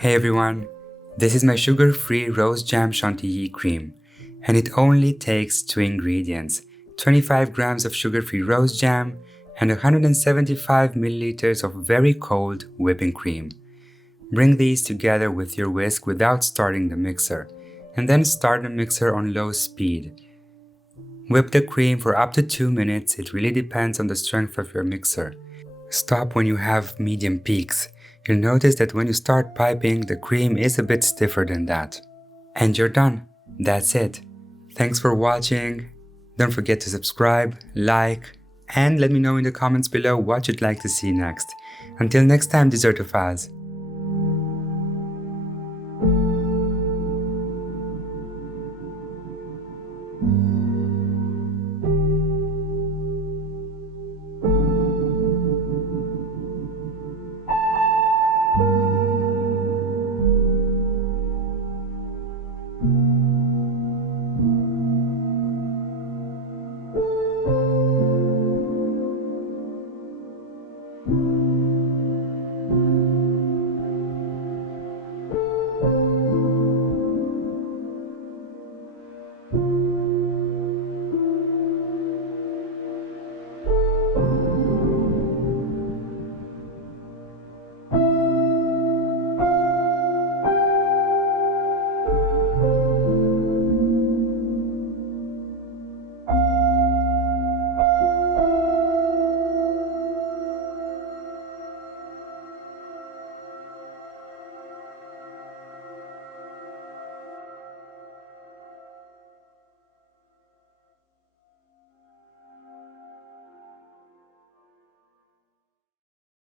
Hey everyone, this is my sugar-free rose jam chantilly cream, and it only takes 2 ingredients, 25 grams of sugar-free rose jam and 175 milliliters of very cold whipping cream. Bring these together with your whisk without starting the mixer, and then start the mixer on low speed. Whip the cream for up to 2 minutes, it really depends on the strength of your mixer. Stop when you have medium peaks. You'll notice that when you start piping, the cream is a bit stiffer than that. And you're done. That's it. Thanks for watching. Don't forget to subscribe, like, and let me know in the comments below what you'd like to see next. Until next time, Dessertophiles.